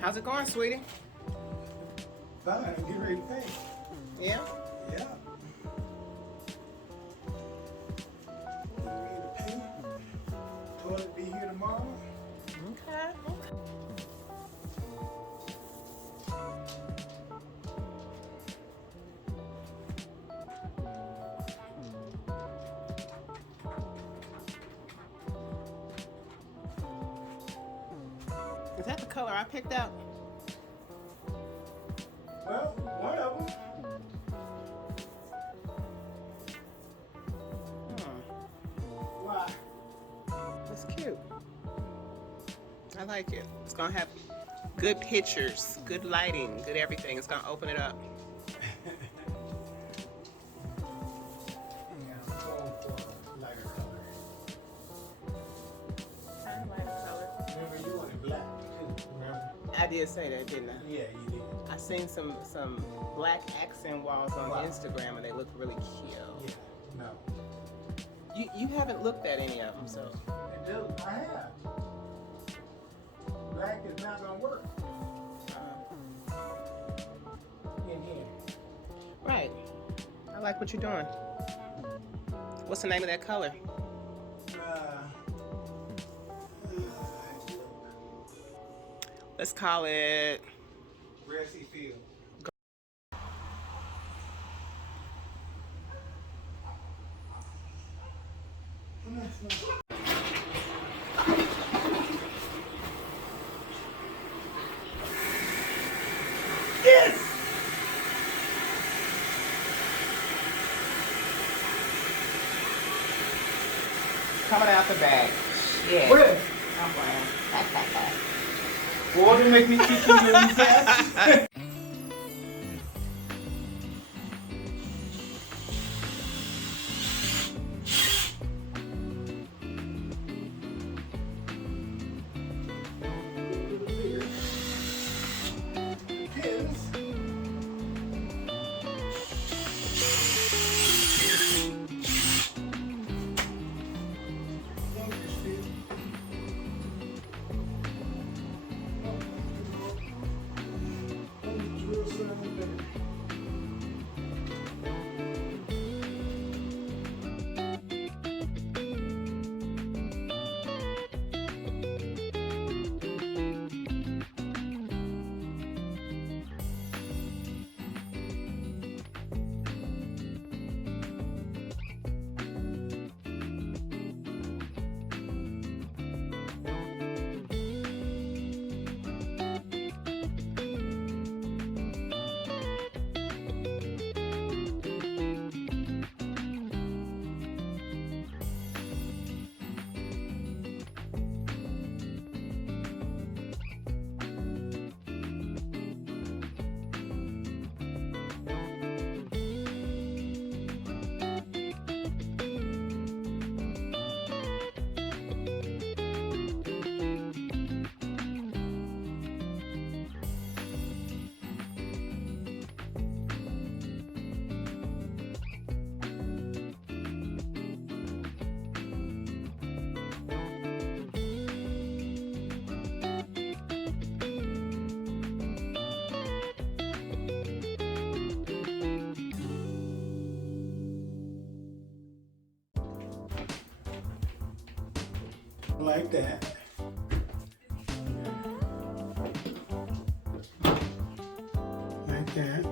How's it going, sweetie? Fine, get ready to paint. Yeah? Yeah. Get ready to paint. Toilet be here tomorrow. Okay. Is that the color I picked out? Well, one of them. Why? It's cute. I like it. It's gonna have good pictures, good lighting, good everything. It's gonna open it up. Yeah, I'm going for a lighter color. Lighter color. Remember, you wanted black too, remember? I did say that, didn't I? Yeah, you did. I seen some black accent walls on Wow. Instagram and they look really cute. Yeah, no. You haven't looked at any of them, so. It does. I have. Black is not gonna work in here. Right. I like what you're doing. What's the name of that color? Let's call it Grassy field. Yes! coming out the bag. Yeah. Where? I'm playing. Boy, they make me keep you in the like that. Like that.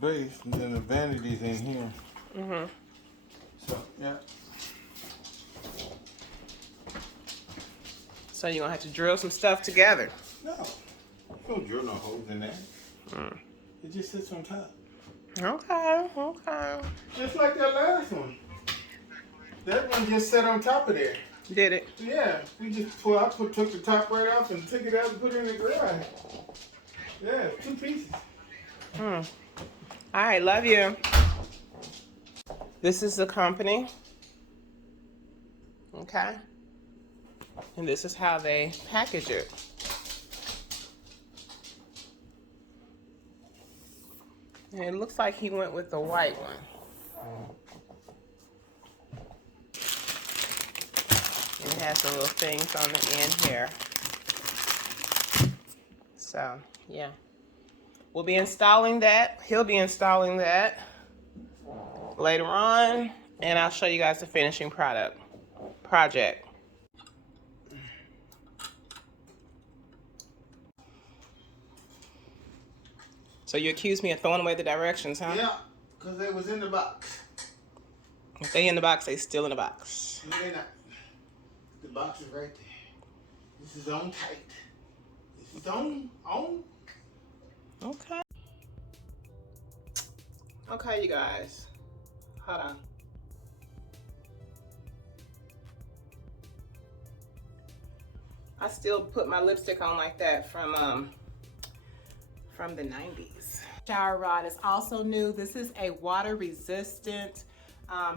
base, and then the vanity's in here. Mm-hmm. So, yeah. So you're gonna have to drill some stuff together. No. You don't drill no holes in there. It just sits on top. Okay, okay. Just like that last one. That one just sat on top of there. Did it? Yeah, we just took the top right off and took it out and put it in the garage. Yeah, 2 pieces. All right, love you. This is the company. Okay. And this is how they package it. And it looks like he went with the white one. And it has the little things on the end here. So, yeah. We'll be installing that. He'll be installing that later on. And I'll show you guys the finishing project. So you accuse me of throwing away the directions, huh? Yeah, because they was in the box. If they in the box, they still in the box. No, they not. The box is right there. This is on tight. This is on. Okay. Okay, you guys. Hold on. I still put my lipstick on like that from the 90s. Shower rod is also new. This is a water resistant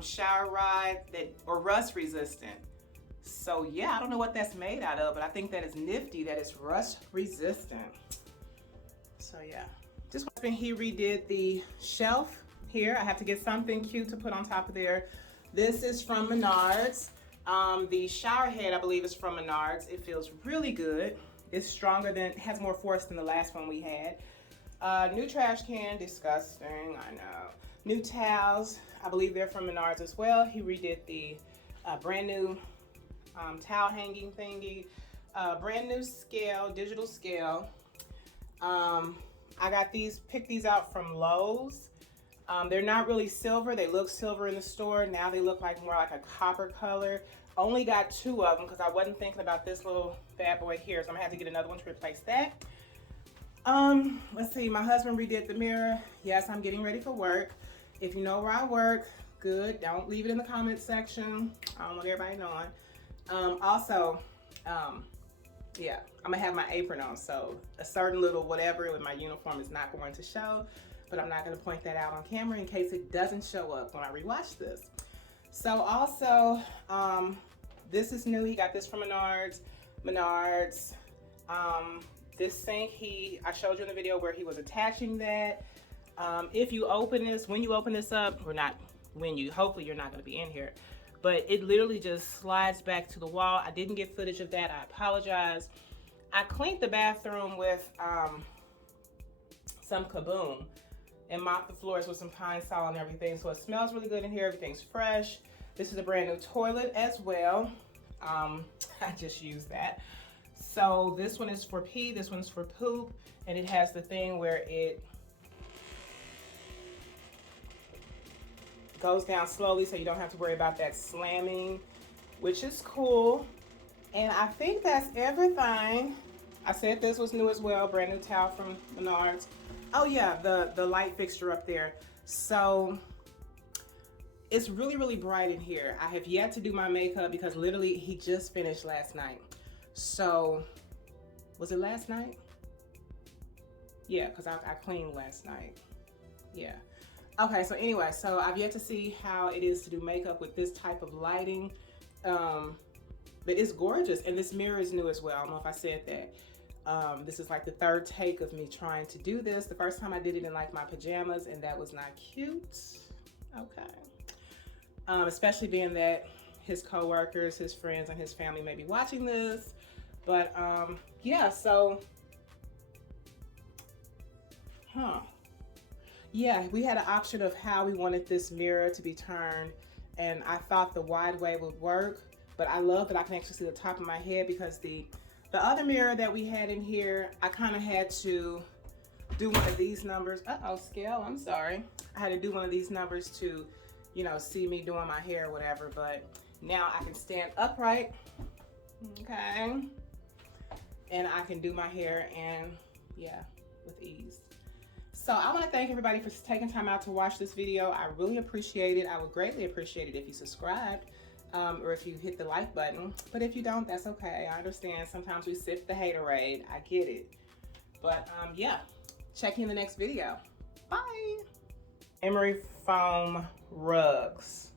shower rod or rust resistant. So yeah, I don't know what that's made out of, but I think that is nifty that it's rust resistant. So yeah, just when he redid the shelf here, I have to get something cute to put on top of there. This is from Menards. The shower head, I believe, is from Menards. It feels really good. It's stronger than, it has more force than the last one we had. New trash can, disgusting, I know. New towels, I believe they're from Menards as well. He redid the brand new towel hanging thingy. Brand new scale, digital scale. I got picked these out from Lowe's. They're not really silver. They look silver in the store. Now they look like more like a copper color. Only got 2 of them because I wasn't thinking about this little bad boy here. So I'm gonna have to get another one to replace that. Let's see, my husband redid the mirror. Yes, I'm getting ready for work. If you know where I work, good. Don't leave it in the comment section. I don't want everybody knowing. Yeah, I'm gonna have my apron on. So a certain little whatever with my uniform is not going to show, but I'm not gonna point that out on camera in case it doesn't show up when I rewatch this. So also, this is new. He got this from Menards. This sink, I showed you in the video where he was attaching that. If you open this, when you open this up, hopefully you're not gonna be in here, but it literally just slides back to the wall. I didn't get footage of that, I apologize. I cleaned the bathroom with some Kaboom and mopped the floors with some Pine Sol and everything, so it smells really good in here, everything's fresh. This is a brand new toilet as well. I just used that. So this one is for pee, this one's for poop, and it has the thing where it goes down slowly so you don't have to worry about that slamming, which is cool. And I think that's everything. I said this was new as well, brand new towel from Menards. Oh yeah, the light fixture up there. So it's really, really bright in here. I have yet to do my makeup because literally he just finished last night. So, was it last night? Yeah, because I cleaned last night. Yeah. Okay, so anyway, so I've yet to see how it is to do makeup with this type of lighting. But it's gorgeous. And this mirror is new as well. I don't know if I said that. This is like the 3rd take of me trying to do this. The first time I did it in like my pajamas and that was not cute. Okay. Especially being that his coworkers, his friends, and his family may be watching this. But yeah, so yeah, we had an option of how we wanted this mirror to be turned, and I thought the wide way would work, but I love that I can actually see the top of my head because the other mirror that we had in here, I kind of had to do one of these numbers. Uh-oh, scale, I'm sorry. I had to do one of these numbers to, you know, see me doing my hair or whatever, but now I can stand upright, okay? And I can do my hair and yeah, with ease. So I want to thank everybody for taking time out to watch this video. I really appreciate it. I would greatly appreciate it if you subscribed or if you hit the like button. But if you don't, that's okay. I understand. Sometimes we sip the haterade. I get it. But yeah, check you in the next video. Bye. Emery foam rugs.